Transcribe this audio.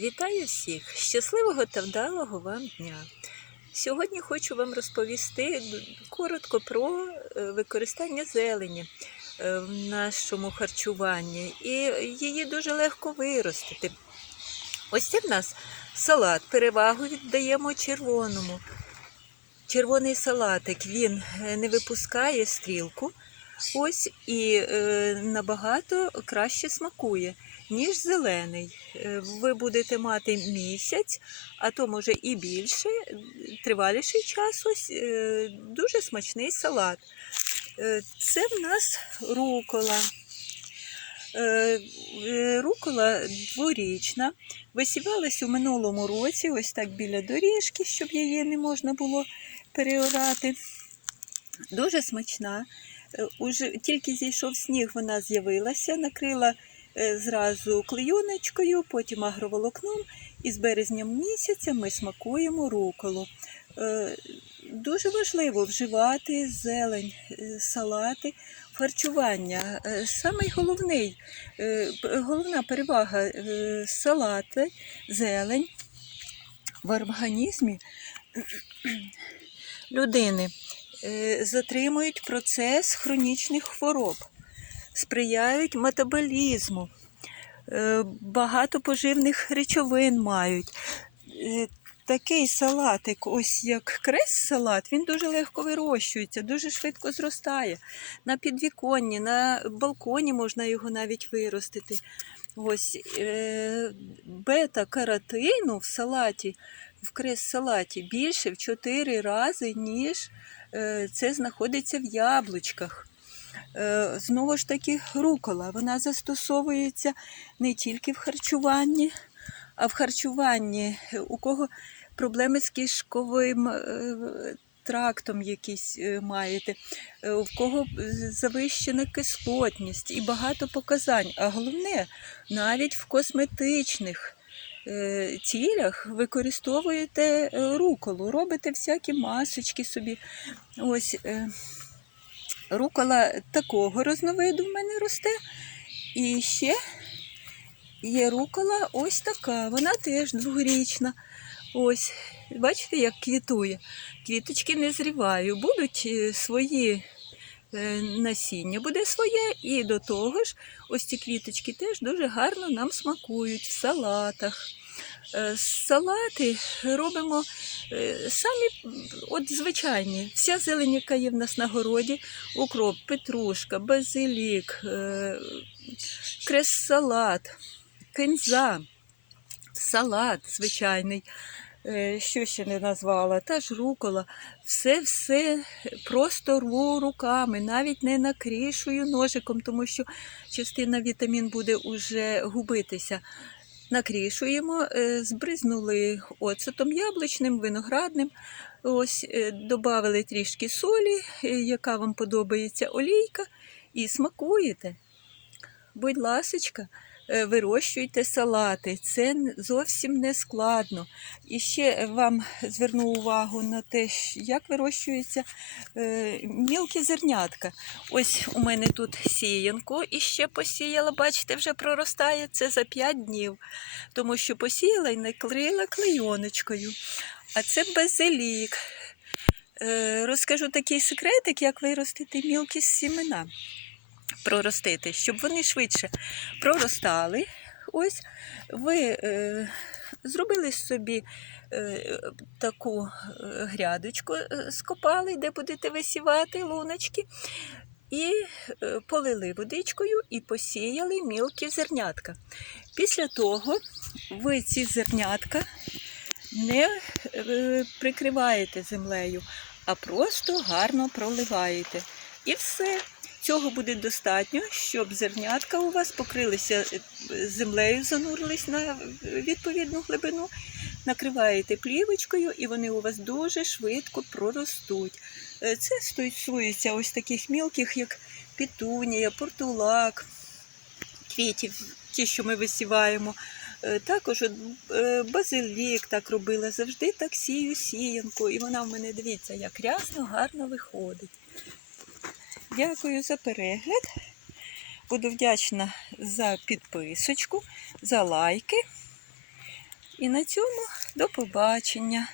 Вітаю всіх! Щасливого та вдалого вам дня! Сьогодні хочу вам розповісти коротко про е, використання зелені е, в нашому харчуванні. І її дуже легко виростити. Ось це в нас салат. Перевагу віддаємо червоному. Червоний салатик він е, не випускає стрілку. Ось і набагато краще смакує, ніж зелений. Е, Ви будете мати місяць, а то може і більше, триваліший час. Ось е, дуже смачний салат. Е, Це в нас рукола. Рукола дворічна. Висівалась у минулому році, ось так біля доріжки, щоб її не можна було переорати. Дуже смачна. Уже тільки зійшов сніг, вона з'явилася, накрила зразу клейоночкою, потім агроволокном, і з березня місяця ми смакуємо руколу. Е, Дуже важливо вживати зелень, е, салати, харчування. Е, Самий головний, е, головна перевага е, салати, зелень в організмі людини е, затримують процес хронічних хвороб, сприяють метаболізму, е, багато поживних речовин мають. Е, Такий салатик, ось як крес-салат, він дуже легко вирощується, дуже швидко зростає. На підвіконні, на балконі можна його навіть виростити. Ось е, бета-каротину в салаті, в крес-салаті більше в 4 рази, ніж е, це знаходиться в яблучках. Е, Знову ж таки, рукола. Вона застосовується не тільки в харчуванні, а в харчуванні у кого проблеми з кишковим е, трактом якісь е, маєте, у кого завищена кислотність і багато показань. А головне, навіть в косметичних цілях використовуєте руколу, робите всякі масочки собі. Ось рукола такого розновиду в мене росте. І ще є рукола ось така. Вона теж дворічна. Ось, бачите, як квітує. Квіточки не зріваю, будуть е, свої е, насіння, буде своє, і до того ж, ось ці квіточки теж дуже гарно нам смакують в салатах. Е, Салати робимо е, самі, от звичайні. Вся зелень, яка є в нас на городі, укроп, петрушка, базилік, е, крес-салат, кинза, салат звичайний. Що ще не назвала? Та ж рукола. Все-все просто рву руками, навіть не накрішую ножиком, тому що частина вітамін буде уже губитися. Накрішуємо, е, збризнули оцетом яблучним, виноградним. Ось е, додали трішки солі, е, яка вам подобається олійка, і смакуєте. Будь ласочка, вирощуйте салати. Це зовсім не складно. І ще вам зверну увагу на те, як вирощуються е, мілкі зернятка. Ось у мене тут сіянку і ще посіяла, бачите, вже проростає це за 5 днів, тому що посіяла і накрила клейоночкою. А це базилік. Е, розкажу такий секретик, як виростити мілкі сімена проростити, щоб вони швидше проростали. Ось ви е, зробили собі е, таку е, грядочку, е, скопали, де будете висівати луночки, і е, полили водичкою і посіяли мілкі зернятка. Після того ви ці зернятка не е, прикриваєте землею, а просто гарно проливаєте. І все. Цього буде достатньо, щоб зернятка у вас покрилися е, землею, занурились на відповідну глибину. Накриваєте плівочкою, і вони у вас дуже швидко проростуть. Е, Це стосується ось таких мілких, як пітунія, портулак, квітів, ті, що ми висіваємо. Е, Також е, базилік так робила, завжди так сію сіянку. І вона в мене, дивіться, як рясно, гарно виходить. Дякую за перегляд. Буду вдячна за підписочку, за лайки. І на цьому до побачення.